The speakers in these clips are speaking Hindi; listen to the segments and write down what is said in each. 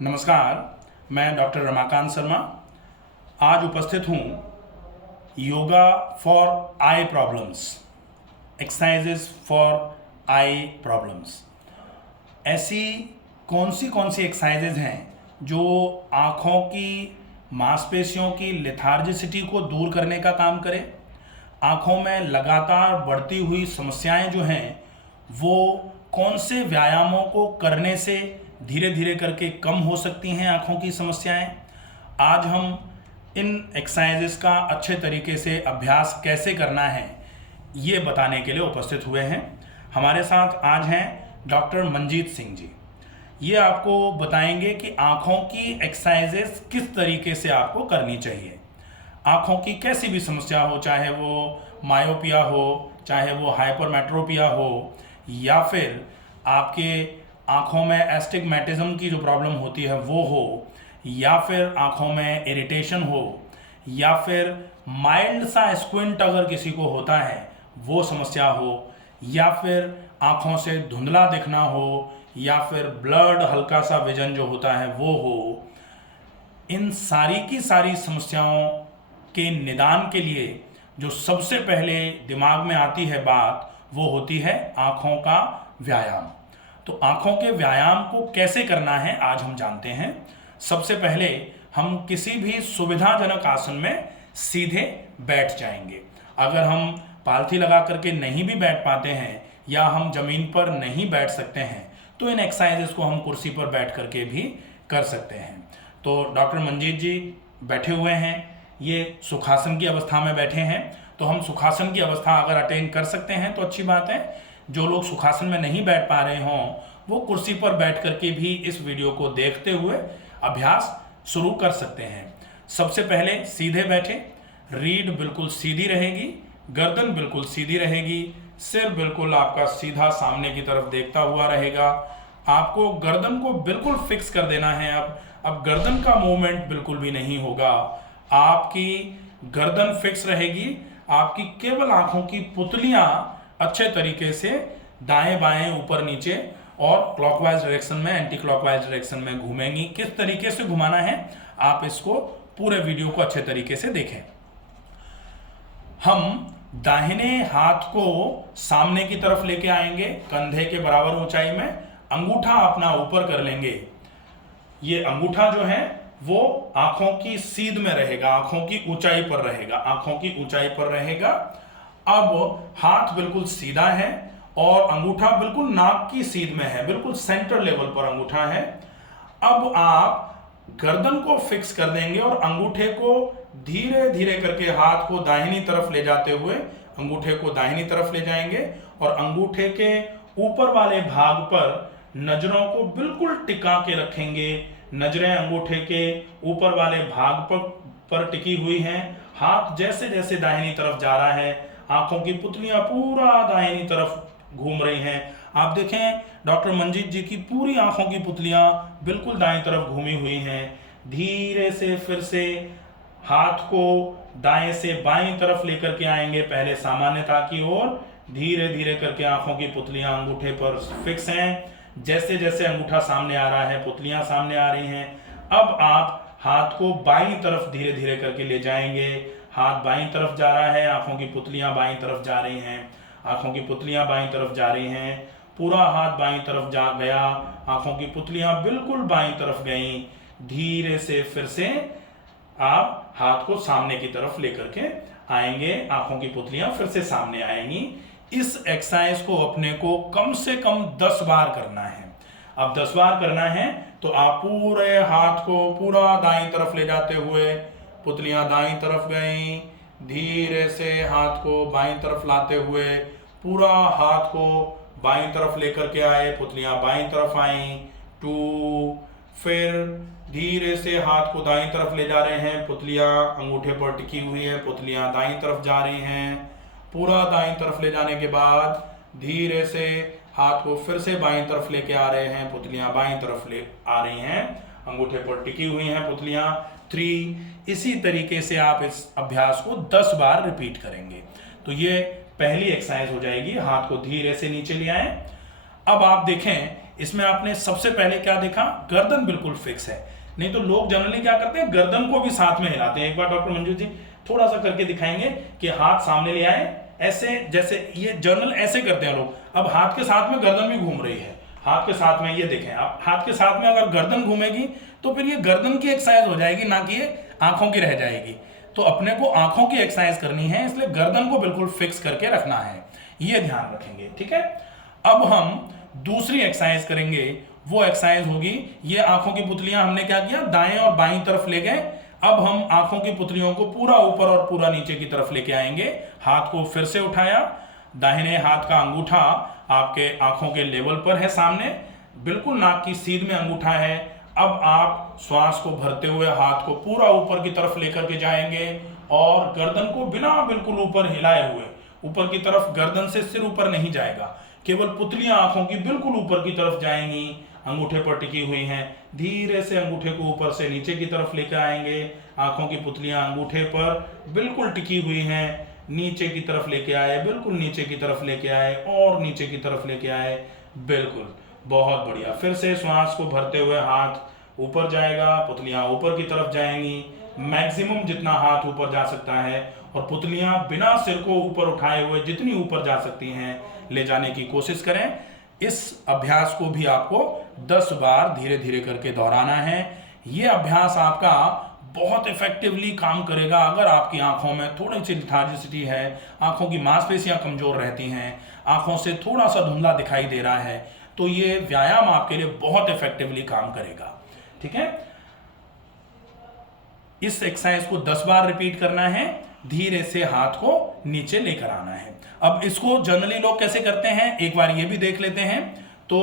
नमस्कार, मैं डॉक्टर रमाकांत शर्मा आज उपस्थित हूँ yoga for I problems, exercises for I problems. ऐसी कौन सी एक्सरसाइजेज हैं जो आँखों की मांसपेशियों की लेथार्जिसिटी को दूर करने का काम करे, आँखों में लगातार बढ़ती हुई समस्याएं जो हैं वो कौन से व्यायामों को करने से धीरे धीरे करके कम हो सकती हैं आँखों की समस्याएं। आज हम इन एक्सरसाइजेस का अच्छे तरीके से अभ्यास कैसे करना है ये बताने के लिए उपस्थित हुए हैं। हमारे साथ आज हैं डॉक्टर मंजीत सिंह जी। ये आपको बताएंगे कि आँखों की एक्सरसाइजेस किस तरीके से आपको करनी चाहिए। आँखों की कैसी भी समस्या हो, चाहे वो मायोपिया हो, चाहे वो हाइपरमेट्रोपिया हो, या फिर आपके आँखों में एस्टिग्मेटिज्म की जो प्रॉब्लम होती है वो हो, या फिर आँखों में इरिटेशन हो, या फिर माइल्ड सा स्क्विंट अगर किसी को होता है वो समस्या हो, या फिर आँखों से धुंधला दिखना हो, या फिर ब्लड हल्का सा विजन जो होता है वो हो। इन सारी की सारी समस्याओं के निदान के लिए जो सबसे पहले दिमाग में आती है बात वो होती है आँखों का व्यायाम। तो आँखों के व्यायाम को कैसे करना है आज हम जानते हैं। सबसे पहले हम किसी भी सुविधाजनक आसन में सीधे बैठ जाएंगे। अगर हम पालथी लगा करके नहीं भी बैठ पाते हैं या हम जमीन पर नहीं बैठ सकते हैं तो इन एक्सरसाइजेस को हम कुर्सी पर बैठ करके भी कर सकते हैं। तो डॉक्टर मंजीत जी बैठे हुए हैं, ये सुखासन की अवस्था में बैठे हैं। तो हम सुखासन की अवस्था अगर अटेन कर सकते हैं तो अच्छी बात है। जो लोग सुखासन में नहीं बैठ पा रहे हों वो कुर्सी पर बैठ करके भी इस वीडियो को देखते हुए अभ्यास शुरू कर सकते हैं। सबसे पहले सीधे बैठे, रीढ़ बिल्कुल सीधी रहेगी, गर्दन बिल्कुल सीधी रहेगी, सिर बिल्कुल आपका सीधा सामने की तरफ देखता हुआ रहेगा। आपको गर्दन को बिल्कुल फिक्स कर देना है। अब गर्दन का मूवमेंट बिल्कुल भी नहीं होगा। आपकी गर्दन फिक्स रहेगी। आपकी केवल आंखों की पुतलियां अच्छे तरीके से दाएं बाएं ऊपर नीचे और क्लॉकवाइज डायरेक्शन में एंटी क्लॉकवाइज डायरेक्शन में घूमेंगी। किस तरीके से घुमाना है आप इसको पूरे वीडियो को अच्छे तरीके से देखें। हम दाहिने हाथ को सामने की तरफ लेके आएंगे, कंधे के बराबर ऊंचाई में। अंगूठा अपना ऊपर कर लेंगे। ये अंगूठा जो है वो आंखों की सीध में रहेगा, आंखों की ऊंचाई पर रहेगा, आंखों की ऊंचाई पर रहेगा। अब हाथ बिल्कुल सीधा है और अंगूठा बिल्कुल नाक की सीध में है, बिल्कुल सेंटर लेवल पर अंगूठा है। अब आप गर्दन को फिक्स कर देंगे और अंगूठे को धीरे धीरे करके हाथ को दाहिनी तरफ ले जाते हुए अंगूठे को दाहिनी तरफ ले जाएंगे और अंगूठे के ऊपर वाले भाग पर नजरों को बिल्कुल टिका के रखेंगे। नजरें अंगूठे के ऊपर वाले भाग पर टिकी हुई हैं। हाथ जैसे जैसे दाहिनी तरफ जा रहा है आंखों की पुतलियां पूरा दाहिनी तरफ घूम रही हैं। आप देखें डॉक्टर मंजीत जी की पूरी आंखों की पुतलियां बिल्कुल दाईं तरफ घूमी हुई हैं। धीरे से फिर से हाथ को दाएं से बाईं तरफ लेकर के आएंगे, पहले सामान्यता की ओर। धीरे धीरे करके आंखों की पुतलियां अंगूठे पर फिक्स हैं। जैसे जैसे अंगूठा सामने आ रहा है पुतलियां सामने आ रही हैं। अब आप हाथ को बाईं तरफ धीरे धीरे करके ले जाएंगे। हाथ बाईं तरफ जा रहा है, आंखों की पुतलियां बाईं तरफ जा रही हैं, आंखों की पुतलियां बाईं तरफ जा रही हैं। पूरा हाथ बाईं तरफ जा गया, आंखों की पुतलियां बिल्कुल बाईं तरफ गईं। धीरे से फिर से आप हाथ को सामने की तरफ लेकर के आएंगे, आंखों की पुतलियां फिर से सामने आएंगी। इस एक्सरसाइज को अपने को कम से कम 10 बार करना है। अब 10 बार करना है तो आप पूरे हाथ को पूरा दाईं तरफ ले जाते हुए, पुतलियां दाईं तरफ गईं, धीरे से हाथ को बाईं तरफ लाते हुए पूरा हाथ को बाईं तरफ लेकर के आए, पुतलियां बाईं तरफ आईं। 2, फिर धीरे से हाथ को दाईं तरफ ले जा रहे हैं, पुतलियां अंगूठे पर टिकी हुई है, पुतलियां दाईं तरफ जा रही हैं। पूरा दाईं तरफ ले जाने के बाद धीरे से हाथ को फिर से बाईं तरफ लेके आ रहे हैं, पुतलियां बाईं तरफ ले आ रही हैं, अंगूठे पर टिकी हुई हैं पुतलियां। 3, इसी तरीके से आप इस अभ्यास को 10 बार रिपीट करेंगे। तो ये पहली एक्सरसाइज हो जाएगी। हाथ को धीरे से नीचे ले आए। अब आप देखें इसमें आपने सबसे पहले क्या देखा, गर्दन बिल्कुल फिक्स है। नहीं तो लोग जनरली क्या करते हैं, गर्दन को भी साथ में हिलाते हैं। एक बार डॉक्टर मंजू जी थोड़ा सा करके दिखाएंगे कि हाथ सामने ले आए, ऐसे जैसे ये जर्नल ऐसे करते हैं लोग। अब हाथ के साथ में गर्दन भी घूम रही है, हाथ के साथ में, ये देखें आप, हाथ के साथ में अगर गर्दन घूमेगी तो फिर ये गर्दन की एक्सरसाइज हो जाएगी, ना कि ये आंखों की रह जाएगी। तो अपने को आंखों की एक्सरसाइज करनी है, इसलिए गर्दन को बिल्कुल फिक्स करके रखना है, ये ध्यान रखेंगे, ठीक है। अब हम दूसरी एक्सरसाइज करेंगे, वो एक्सरसाइज होगी, ये आंखों की पुतलियां हमने क्या किया, दाएं और बाईं तरफ ले गए। अब हम आंखों की पुतलियों को पूरा ऊपर और पूरा नीचे की तरफ लेके आएंगे। हाथ को फिर से उठाया, दाहिने हाथ का अंगूठा आपके आंखों के लेवल पर है, सामने बिल्कुल नाक की सीध में अंगूठा है। अब आप श्वास को भरते हुए हाथ को पूरा ऊपर की तरफ लेकर के जाएंगे और गर्दन को बिना बिल्कुल ऊपर हिलाए हुए, ऊपर की तरफ, गर्दन से सिर ऊपर नहीं जाएगा, केवल पुतलियां आंखों की बिल्कुल ऊपर की तरफ जाएंगी, अंगूठे पर टिकी हुई हैं। धीरे से अंगूठे को ऊपर से नीचे की तरफ लेकर आएंगे, आंखों की पुतलियां अंगूठे पर बिल्कुल टिकी हुई हैं, नीचे की तरफ लेके आए, बिल्कुल नीचे की तरफ लेके आए और नीचे की तरफ लेके आए, बिल्कुल, बहुत बढ़िया। फिर से श्वास को भरते हुए हाथ ऊपर जाएगा, पुतलियां ऊपर की तरफ जाएंगी, मैक्सिमम जितना हाथ ऊपर जा सकता है, और पुतलियां बिना सिर को ऊपर उठाए हुए जितनी ऊपर जा सकती हैं ले जाने की कोशिश करें। इस अभ्यास को भी आपको 10 बार धीरे धीरे करके दोहराना है। ये अभ्यास आपका बहुत इफेक्टिवली काम करेगा अगर आपकी आंखों में थोड़ी सी लिथार्जिसिटी है, आंखों की मांसपेशियां कमजोर रहती हैं, आंखों से थोड़ा सा धुंधला दिखाई दे रहा है, तो ये व्यायाम आपके लिए बहुत इफेक्टिवली काम करेगा, ठीक है। इस एक्सरसाइज को 10 बार रिपीट करना है, धीरे से हाथ को नीचे लेकर आना है। अब इसको जनरली लोग कैसे करते हैं, एक बार ये भी देख लेते हैं। तो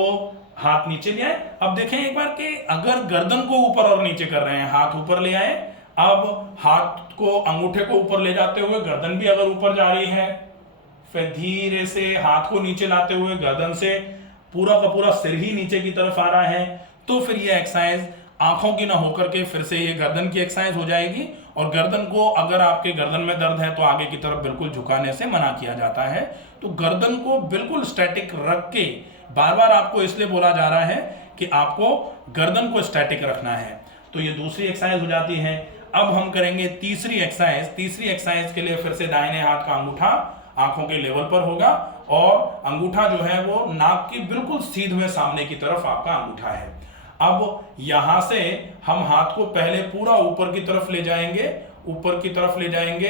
हाथ नीचे ले आए, अब देखें एक बार कि अगर गर्दन को ऊपर और नीचे कर रहे हैं, हाथ ऊपर ले आए, अब हाथ को, अंगूठे को ऊपर ले जाते हुए गर्दन भी अगर ऊपर जा रही है, फिर धीरे से हाथ को नीचे लाते हुए गर्दन से पूरा का पूरा सिर ही नीचे की तरफ आ रहा है, तो फिर ये एक्सरसाइज आंखों की ना होकर के फिर से ये गर्दन की एक्सरसाइज हो जाएगी। और गर्दन को, अगर आपके गर्दन में दर्द है तो आगे की तरफ बिल्कुल झुकाने से मना किया जाता है। तो गर्दन को बिल्कुल स्टैटिक रख के, बार बार आपको इसलिए बोला जा रहा है कि आपको गर्दन को स्टैटिक रखना है। तो ये दूसरी एक्सरसाइज हो जाती है। अब हम करेंगे तीसरी एक्सरसाइज। तीसरी एक्सरसाइज के लिए फिर से दाहिने हाथ का अंगूठा आंखों के लेवल पर होगा और अंगूठा जो है वो नाक की बिल्कुल सीध में सामने की तरफ आपका अंगूठा है। अब यहां से हम हाथ को पहले पूरा ऊपर की तरफ ले जाएंगे, ऊपर की तरफ ले जाएंगे,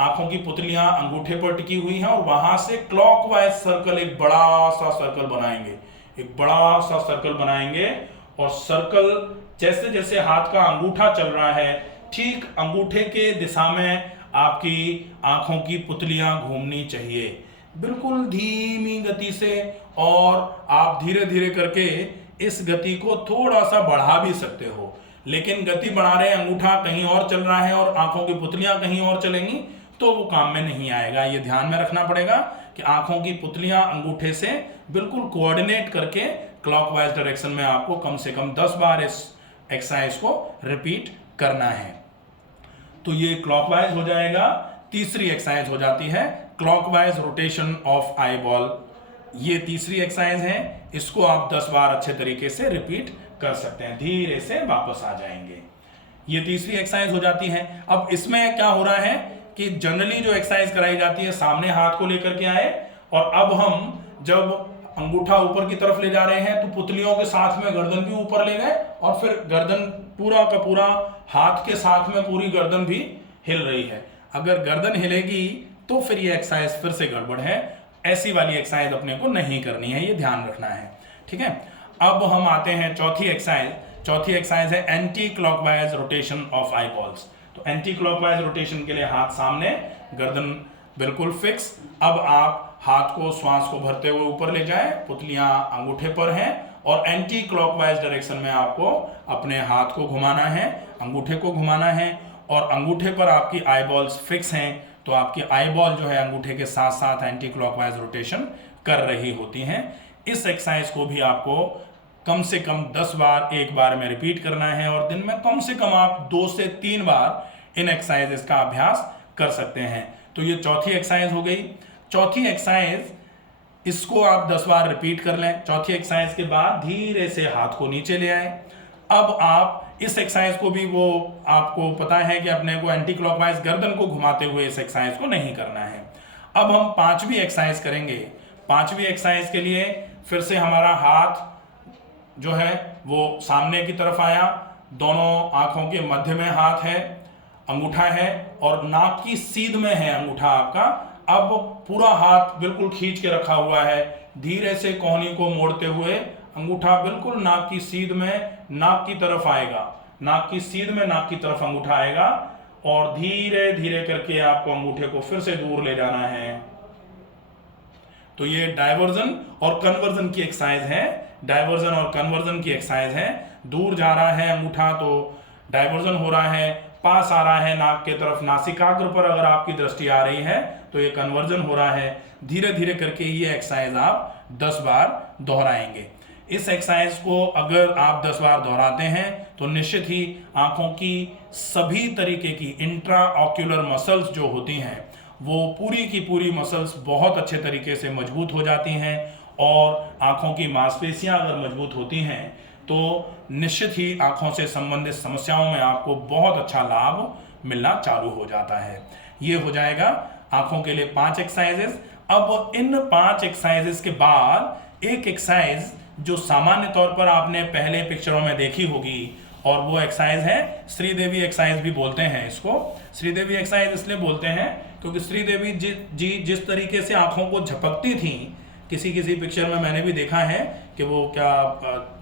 आंखों की पुतलियां अंगूठे पर टिकी हुई हैं, और वहां से क्लॉकवाइज सर्कल, एक बड़ा सा सर्कल बनाएंगे, एक बड़ा सा सर्कल बनाएंगे। और सर्कल जैसे जैसे हाथ का अंगूठा चल रहा है, ठीक अंगूठे के दिशा में आपकी आंखों की पुतलियां घूमनी चाहिए, बिल्कुल धीमी गति से। और आप धीरे धीरे करके इस गति को थोड़ा सा बढ़ा भी सकते हो, लेकिन गति बढ़ा रहे, अंगूठा कहीं और चल रहा है और आंखों की पुतलियां कहीं और चलेंगी तो वो काम में नहीं आएगा। ये ध्यान में रखना पड़ेगा कि आंखों की पुतलियां अंगूठे से बिल्कुल कोऑर्डिनेट करके क्लॉकवाइज डायरेक्शन में आपको कम से कम 10 बार इस एक्सरसाइज को रिपीट करना है। तो ये क्लॉकवाइज हो जाएगा। तीसरी एक्सरसाइज हो जाती है clockwise rotation of eye ball. ये तीसरी एक्सरसाइज है, इसको आप 10 बार अच्छे तरीके से रिपीट कर सकते हैं, धीरे से वापस आ जाएंगे। ये तीसरी एक्सरसाइज हो जाती है। अब इसमें क्या हो रहा है कि जनरली जो एक्सरसाइज कराई जाती है, सामने हाथ को लेकर के आए, और अब हम जब अंगूठा ऊपर की तरफ ले जा रहे हैं तो पुतलियों के साथ में गर्दन भी ऊपर ले गए, और फिर गर्दन पूरा का पूरा, हाथ के साथ में पूरी गर्दन भी हिल रही है। अगर गर्दन हिलेगी तो फिर ये एक्सरसाइज फिर से गड़बड़ है, ऐसी वाली एक्सरसाइज अपने को नहीं करनी है, ये ध्यान रखना है, ठीक है। अब हम आते हैं चौथी एक्सरसाइज। चौथी एक्सरसाइज है anti clockwise rotation of I balls. तो एंटी क्लॉकवाइज रोटेशन के लिए हाथ सामने, गर्दन बिल्कुल फिक्स। अब आप हाथ को, श्वास को भरते हुए ऊपर ले जाएं, पुतलियां अंगूठे पर हैं, और एंटी क्लॉकवाइज डायरेक्शन में आपको अपने हाथ को घुमाना है, अंगूठे को घुमाना है, और अंगूठे पर आपकी आई बॉल्स फिक्स हैं, तो आपकी आई बॉल जो है अंगूठे के साथ साथ एंटी क्लॉकवाइज रोटेशन कर रही होती हैं। इस एक्सरसाइज को भी आपको कम से कम 10 बार एक बार में रिपीट करना है, और दिन में कम से कम आप 2 से 3 बार इन एक्सरसाइज का अभ्यास कर सकते हैं। तो ये चौथी एक्सरसाइज हो गई। चौथी एक्सरसाइज इसको आप 10 बार रिपीट कर लें। चौथी एक्सरसाइज के बाद धीरे से हाथ को नीचे ले आए। अब आप इस एक्सरसाइज को भी, वो आपको पता है कि अपने को एंटी क्लॉकवाइज गर्दन को घुमाते हुए इस एक्सरसाइज को नहीं करना है। अब हम पांचवी एक्सरसाइज करेंगे। पांचवी एक्सरसाइज के लिए फिर से हमारा हाथ जो है वो सामने की तरफ आया, दोनों आंखों के मध्य में हाथ है, अंगूठा है और नाक की सीध में है अंगूठा आपका। अब पूरा हाथ बिल्कुल खींच के रखा हुआ है, धीरे से कोहनी को मोड़ते हुए अंगूठा बिल्कुल नाक की सीध में नाक की तरफ आएगा, नाक की सीध में नाक की तरफ अंगूठा आएगा और धीरे धीरे करके आपको अंगूठे को फिर से दूर ले जाना है। तो ये डायवर्जन और कन्वर्जन की एक्सरसाइज है। डायवर्जन और कन्वर्जन की एक्सरसाइज है। दूर जा रहा है अंगूठा तो डायवर्जन हो रहा है, पास आ रहा है नाक के तरफ, नासिकाग्र पर अगर आपकी दृष्टि आ रही है तो ये कन्वर्जन हो रहा है। धीरे धीरे करके ये एक्सरसाइज आप 10 बार दोहराएंगे। इस एक्सरसाइज को अगर आप 10 बार दोहराते हैं तो निश्चित ही आंखों की सभी तरीके की इंट्रा ऑक्यूलर मसल्स जो होती हैं वो पूरी की पूरी मसल्स बहुत अच्छे तरीके से मजबूत हो जाती हैं और आंखों की मांसपेशियां अगर मजबूत होती हैं तो निश्चित ही आंखों से संबंधित समस्याओं में आपको बहुत अच्छा लाभ मिलना चालू हो जाता है। ये हो जाएगा आंखों के लिए 5 एक्सरसाइजेस। अब इन 5 एक्सरसाइजेस के बाद एक एक्सरसाइज जो सामान्य तौर पर आपने पहले पिक्चरों में देखी होगी और वो एक्सरसाइज है श्रीदेवी एक्सरसाइज भी बोलते हैं इसको। श्रीदेवी एक्सरसाइज इसलिए बोलते हैं क्योंकि श्रीदेवी जी जिस तरीके से आंखों को झपकती थी, किसी किसी पिक्चर में मैंने भी देखा है कि वो क्या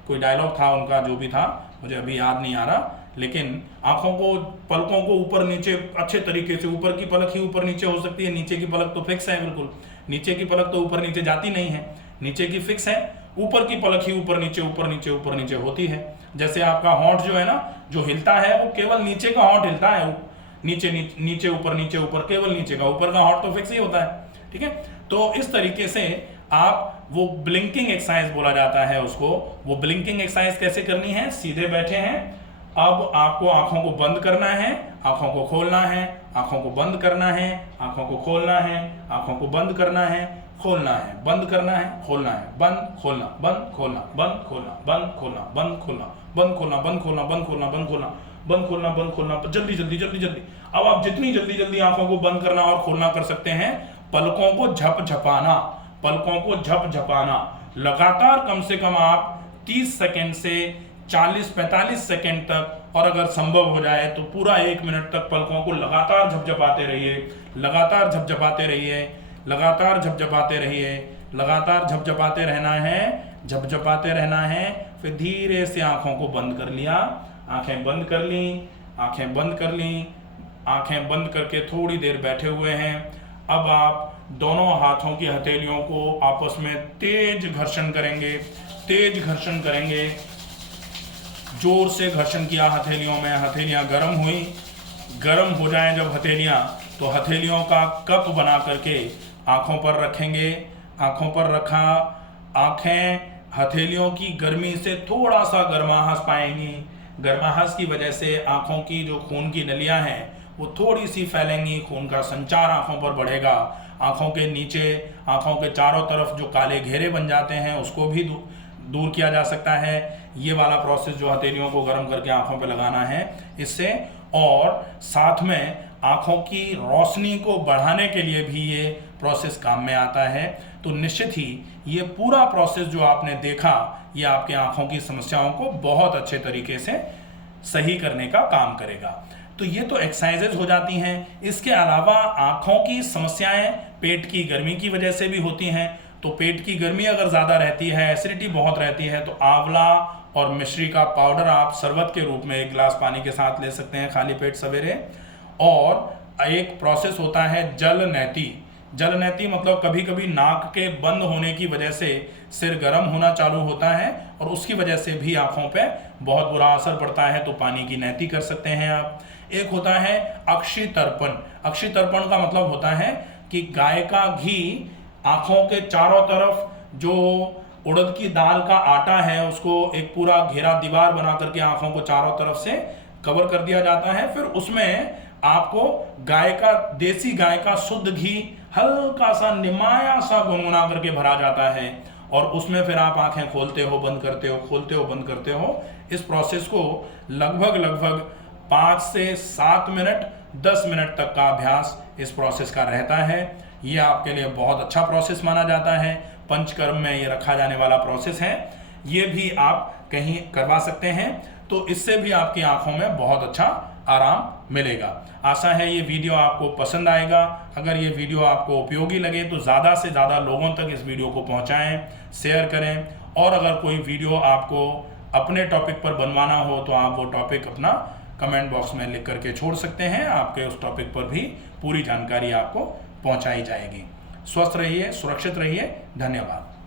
कोई डायलॉग था उनका, जो भी था मुझे अभी याद नहीं आ रहा, लेकिन आंखों को, पलकों को ऊपर नीचे अच्छे तरीके से, ऊपर की पलक ही ऊपर नीचे हो सकती है, नीचे की पलक तो फिक्स है बिल्कुल, नीचे की पलक तो ऊपर नीचे जाती नहीं है, नीचे की फिक्स है, ऊपर की पलक ही ऊपर नीचे ऊपर नीचे ऊपर नीचे होती है। जैसे आपका होंठ जो है ना, जो हिलता है वो केवल नीचे का होंठ हिलता है, नीचे नीचे ऊपर केवल नीचे का, ऊपर का होंठ तो फिक्स ही होता है। ठीक है, तो इस तरीके से आप, वो ब्लिंकिंग एक्सरसाइज बोला जाता है उसको। वो ब्लिंकिंग एक्सरसाइज कैसे करनी है? सीधे बैठे हैं, अब आपको आंखों को बंद करना है, आंखों को खोलना है, आंखों को बंद करना है, आंखों को खोलना है, आंखों को बंद करना है, खोलना है, बंद करना है, खोलना है, बंद खोलना, बंद खोलना, बंद खोलना, बंद खोलना, बंद खोलना, बंद खोलना, बंद खोलना, बंद खोलना, बंद खोलना, बंद खोलना, बंद खोलना, जल्दी जल्दी जल्दी जल्दी। अब आप जितनी जल्दी जल्दी आंखों को बंद करना और खोलना कर सकते हैं। पलकों को झपझपाना, पलकों को झपझपाना लगातार कम से कम आप 30 सेकंड से 40-45 सेकंड तक, और अगर संभव हो जाए तो पूरा 1 मिनट तक पलकों को लगातार झपझपाते रहिए, लगातार झपझपाते रहिए, लगातार झपझपाते रहिए, लगातार झपझपाते रहना है, झपझपाते रहना है। फिर धीरे से आंखों को बंद कर लिया, आंखें बंद कर ली, आंखें बंद कर ली, आंखें बंद करके थोड़ी देर बैठे हुए हैं। अब आप दोनों हाथों की हथेलियों को आपस में तेज घर्षण करेंगे, तेज घर्षण करेंगे, जोर से घर्षण किया हथेलियों में, हथेलियां गर्म हुई, गर्म हो जाएं जब हथेलियां, तो हथेलियों का कप बना करके आंखों पर रखेंगे, आंखों पर रखा, आंखें हथेलियों की गर्मी से थोड़ा सा गर्माहट पाएंगी, गर्माहट की वजह से आंखों की जो खून की नलियां हैं वो थोड़ी सी फैलेंगी, खून का संचार आंखों पर बढ़ेगा, आंखों के नीचे, आंखों के चारों तरफ जो काले घेरे बन जाते हैं उसको भी दूर किया जा सकता है। ये वाला प्रोसेस जो हथेलियों को गर्म करके आंखों पे लगाना है इससे, और साथ में आंखों की रोशनी को बढ़ाने के लिए भी ये प्रोसेस काम में आता है। तो निश्चित ही ये पूरा प्रोसेस जो आपने देखा ये आपके आंखों की समस्याओं को बहुत अच्छे तरीके से सही करने का काम करेगा। तो ये तो एक्सरसाइजेज हो जाती हैं। इसके अलावा आंखों की समस्याएं पेट की गर्मी की वजह से भी होती हैं। तो पेट की गर्मी अगर ज़्यादा रहती है, एसिडिटी बहुत रहती है, तो आंवला और मिश्री का पाउडर आप शरबत के रूप में 1 गिलास पानी के साथ ले सकते हैं खाली पेट सवेरे। और एक प्रोसेस होता है जलनैती। जलनैती मतलब कभी कभी नाक के बंद होने की वजह से सिर गर्म होना चालू होता है और उसकी वजह से भी आंखों पे बहुत बुरा असर पड़ता है, तो पानी की नैती कर सकते हैं आप। एक होता है अक्षि तर्पण। अक्षि तर्पण का मतलब होता है कि गाय का घी आंखों के चारों तरफ, जो उड़द की दाल का आटा है उसको एक पूरा घेरा दीवार बना करके आंखों को चारों तरफ से कवर कर दिया जाता है। फिर उसमें आपको गाय का, देसी गाय का शुद्ध घी हल्का सा निमाया सा गुनगुना करके भरा जाता है और उसमें फिर आप आंखें खोलते हो बंद करते हो, खोलते हो बंद करते हो। इस प्रोसेस को लगभग 5 से 7 मिनट 10 मिनट तक का अभ्यास इस प्रोसेस का रहता है। ये आपके लिए बहुत अच्छा प्रोसेस माना जाता है। पंचकर्म में ये रखा जाने वाला प्रोसेस है, ये भी आप कहीं करवा सकते हैं, तो इससे भी आपकी आंखों में बहुत अच्छा आराम मिलेगा। आशा है ये वीडियो आपको पसंद आएगा। अगर ये वीडियो आपको उपयोगी लगे तो ज़्यादा से ज़्यादा लोगों तक इस वीडियो को पहुंचाएं, शेयर करें। और अगर कोई वीडियो आपको अपने टॉपिक पर बनवाना हो तो आप वो टॉपिक अपना कमेंट बॉक्स में लिख करके छोड़ सकते हैं। आपके उस टॉपिक पर भी पूरी जानकारी आपको पहुंचाई जाएगी। स्वस्थ रहिए, सुरक्षित रहिए। धन्यवाद।